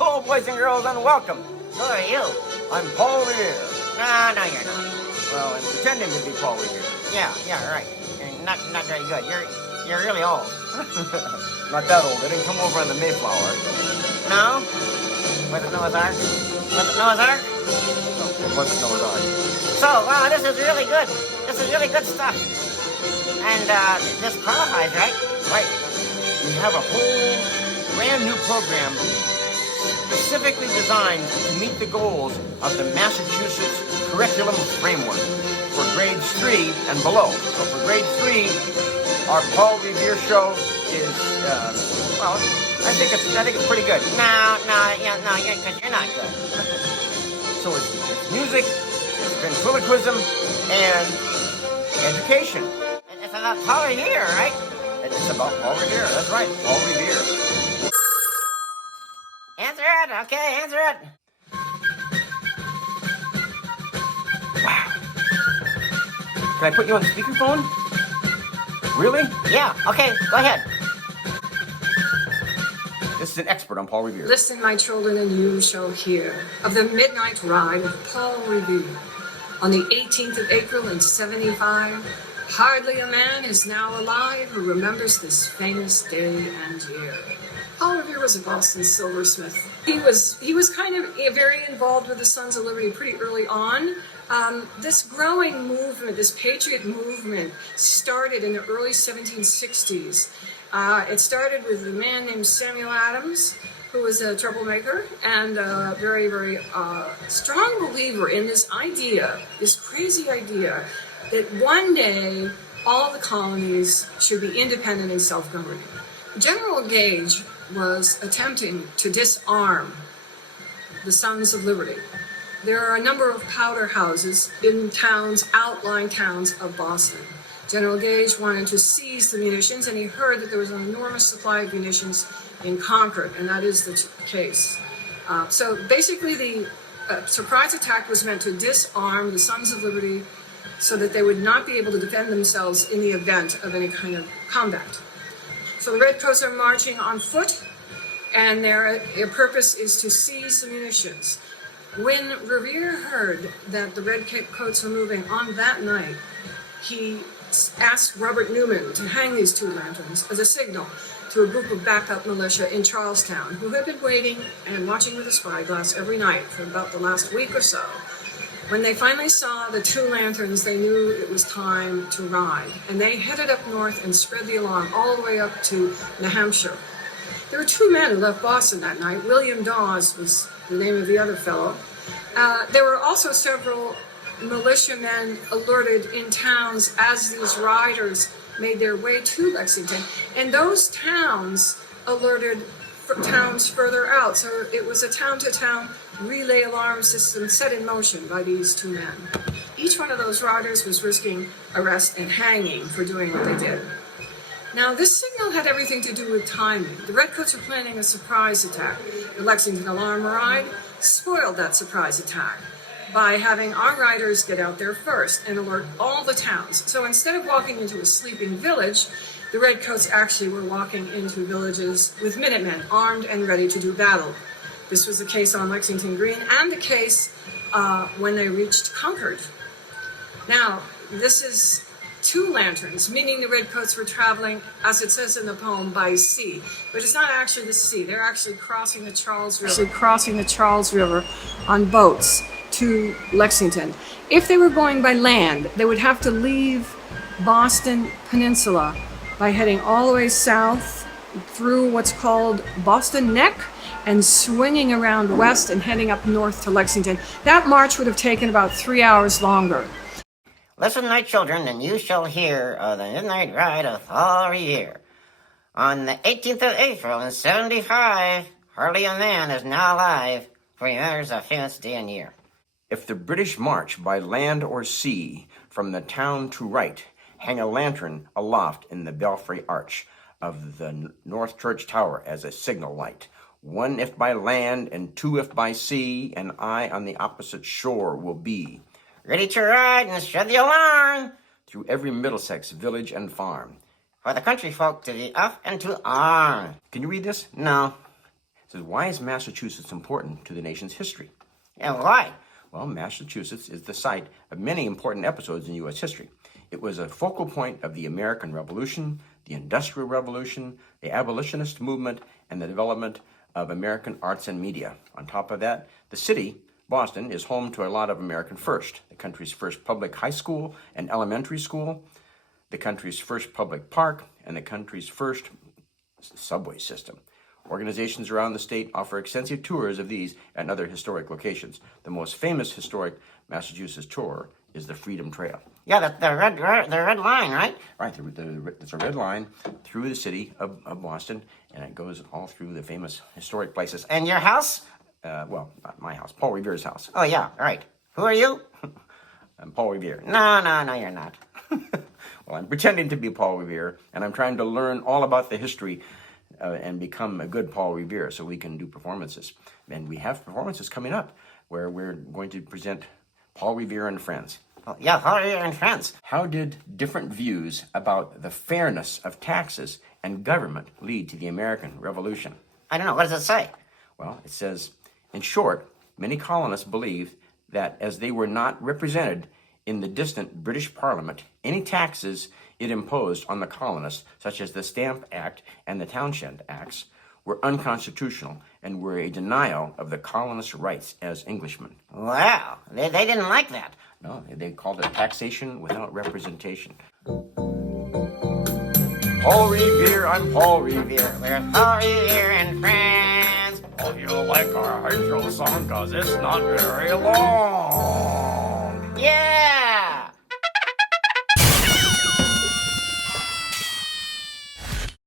Oh, boys and girls, and welcome. Who are you? I'm Paul Revere. No, you're not. Well, I'm pretending to be Paul Revere. Yeah, right. You're not very good. You're really old. Not that old. I didn't come over on the Mayflower. No? Was it Noah's Ark? Was it Noah's Ark? No, it wasn't Noah's Ark. So, wow, this is really good. This is really good stuff. And this qualifies, right? Right. We have a whole brand new program specifically designed to meet the goals of the Massachusetts curriculum framework for grades 3 and below. So for grade 3, our Paul Revere show is, well, I think it's pretty good. No, because you're not good. So it's music, it's ventriloquism, and education. It's about Paul Revere, right? It's about Paul Revere. That's right, Paul Revere. Answer it. Okay, answer it. Wow. Can I put you on speakerphone? Really? Yeah, okay, go ahead. This is an expert on Paul Revere. Listen, my children, and you shall hear of the midnight ride of Paul Revere. On the 18th of April in 75, hardly a man is now alive who remembers this famous day and year. Paul Revere was a Boston silversmith. He was kind of very involved with the Sons of Liberty pretty early on. This growing movement, this patriot movement, started in the early 1760s. It started with a man named Samuel Adams, who was a troublemaker and a very, very strong believer in this idea, this crazy idea, that one day all the colonies should be independent and self-governing. General Gage was attempting to disarm the Sons of Liberty. There are a number of powder houses in towns, outlying towns of Boston. General Gage wanted to seize the munitions, and he heard that there was an enormous supply of munitions in Concord, and that is the case. So basically the surprise attack was meant to disarm the Sons of Liberty so that they would not be able to defend themselves in the event of any kind of combat. So the Redcoats are marching on foot, and their purpose is to seize the munitions. When Revere heard that the Redcoats were moving on that night, he asked Robert Newman to hang these two lanterns as a signal to a group of backup militia in Charlestown who had been waiting and watching with a spyglass every night for about the last week or so. When they finally saw the two lanterns, they knew it was time to ride, and they headed up north and spread the alarm all the way up to New Hampshire. There were two men who left Boston that night. William Dawes was the name of the other fellow. There were also several militiamen alerted in towns as these riders made their way to Lexington, and those towns alerted towns further out. So it was a town-to-town relay alarm system set in motion by these two men. Each one of those riders was risking arrest and hanging for doing what they did. Now, this signal had everything to do with timing. The Redcoats were planning a surprise attack. The Lexington alarm ride spoiled that surprise attack by having our riders get out there first and alert all the towns. So instead of walking into a sleeping village, the Redcoats actually were walking into villages with Minutemen armed and ready to do battle. This was the case on Lexington Green and the case when they reached Concord. Now, this is two lanterns, meaning the Redcoats were traveling, as it says in the poem, by sea. But it's not actually the sea. They're actually crossing the Charles River on boats to Lexington. If they were going by land, they would have to leave Boston Peninsula by heading all the way south through what's called Boston Neck and swinging around west and heading up north to Lexington. That march would have taken about 3 hours longer. Listen, my children, and you shall hear of the midnight ride of Paul Revere. On the 18th of April in 75, hardly a man is now alive who remembers the famous day and year. If the British march by land or sea from the town to right, hang a lantern aloft in the belfry arch of the North Church Tower as a signal light. 1 if by land, and 2 if by sea, and I on the opposite shore will be. Ready to ride and spread the alarm through every Middlesex village and farm. For the country folk to be up and to arm. Can you read this? No. says, why is Massachusetts important to the nation's history? And why? Well, Massachusetts is the site of many important episodes in U.S. history. It was a focal point of the American Revolution, the Industrial Revolution, the abolitionist movement, and the development of American arts and media. On top of that, the city, Boston, is home to a lot of American first, the country's first public high school and elementary school, the country's first public park, and the country's first subway system. Organizations around the state offer extensive tours of these and other historic locations. The most famous historic Massachusetts tour is the Freedom Trail. Yeah, the red line, right? Right, it's a red line through the city of Boston, and it goes all through the famous historic places. And your house? Well, not my house, Paul Revere's house. Oh, yeah, right. Who are you? I'm Paul Revere. No, you're not. Well, I'm pretending to be Paul Revere, and I'm trying to learn all about the history and become a good Paul Revere so we can do performances. And we have performances coming up where we're going to present Paul Revere and Friends. Oh, yeah, Paul Revere and Friends. How did different views about the fairness of taxes and government lead to the American Revolution? I don't know. What does it say? Well, it says, in short, many colonists believed that as they were not represented in the distant British Parliament, any taxes it imposed on the colonists, such as the Stamp Act and the Townshend Acts, were unconstitutional and were a denial of the colonists' rights as Englishmen. Wow, they didn't like that. No, they called it taxation without representation. Paul Revere, I'm Paul Revere. We're Paul Revere and Friends. Hope you like our intro song, cause it's not very long. Yeah!